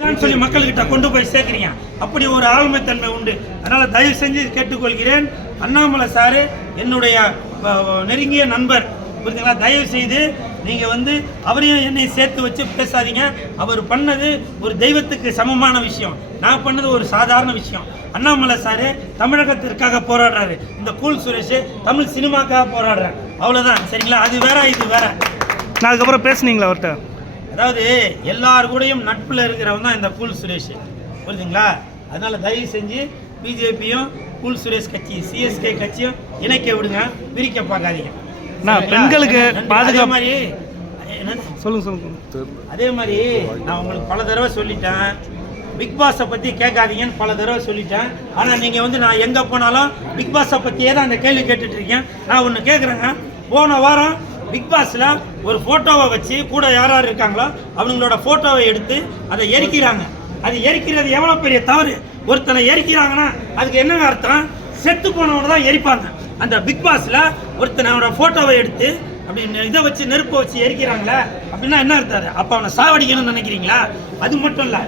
சொல்லி மக்கள்கிட்ட கொண்டு போய் சேர்க்குறீங்க. அப்படி ஒரு ஆளுமைத்தன்மை உண்டு. அதனால் தயவு செஞ்சு கேட்டுக்கொள்கிறேன், அண்ணாமலை சாரு என்னுடைய நெருங்கிய நண்பர், புரியுதுங்களா? தயவு செய்து நீங்கள் அவரையும் என்னையும் சேர்த்து வச்சு பேசாதீங்க. அவர் பண்ணது ஒரு தெய்வத்துக்கு சமமான விஷயம், நான் பண்ணது ஒரு சாதாரண விஷயம். அண்ணாமலை சாரு தமிழகத்திற்காக போராடுறாரு, இந்த கூல் சுரேஷ் தமிழ் சினிமாக்காக போராடுறாரு, அவ்வளோதான். சரிங்களா? அது வேற, இது வேற. நான் அதுக்கப்புறம் பேசுனீங்களா அவர்கிட்ட? அதாவது எல்லார் கூடயும் நட்பில் இருக்கிறவன் தான் இந்த கூல் சுரேஷ், புரியுதுங்களா? அதனால தயவு செஞ்சு பிஜேபியும் கூல் சுரேஷ் கட்சி சிஎஸ்கே கட்சியும் இணைக்க விடுங்க, பிரிக்க பார்க்காதீங்க. நான் பெண்களுக்கு பாதுகாப்பு மாதிரி சொல்லுங்க. அதே மாதிரி நான் உங்களுக்கு பல தடவை சொல்லிட்டேன், பிக் பாஸை பற்றி கேட்காதீங்கன்னு பல தடவை சொல்லிட்டேன். ஆனால் நீங்கள் நான் எங்கே போனாலும் பிக் பாஸை பற்றியே தான் அந்த கேள்வி கேட்டுட்டு இருக்கேன். நான் ஒன்று கேட்குறேங்க, போன வாரம் பிக் பாஸில் ஒரு ஃபோட்டோவை வச்சு கூட யார் யார் இருக்காங்களோ அவங்களோட ஃபோட்டோவை எடுத்து அதை எரிக்கிறாங்க. அது எரிக்கிறது எவ்வளோ பெரிய தவறு. ஒருத்தனை எரிக்கிறாங்கன்னா அதுக்கு என்னங்க அர்த்தம்? செத்து போனவனை தான் எரிப்பாங்க. அந்த பிக் பாஸில் ஒருத்தனோட ஃபோட்டோவை எடுத்து அப்படி இதை வச்சு நெருப்பை வச்சு எரிக்கிறாங்களே அப்படின்னா என்ன அர்த்தம்? அப்போ அவனை சாவடிக்கணும்னு நினைக்கிறீங்களா? அது மட்டும் இல்லை,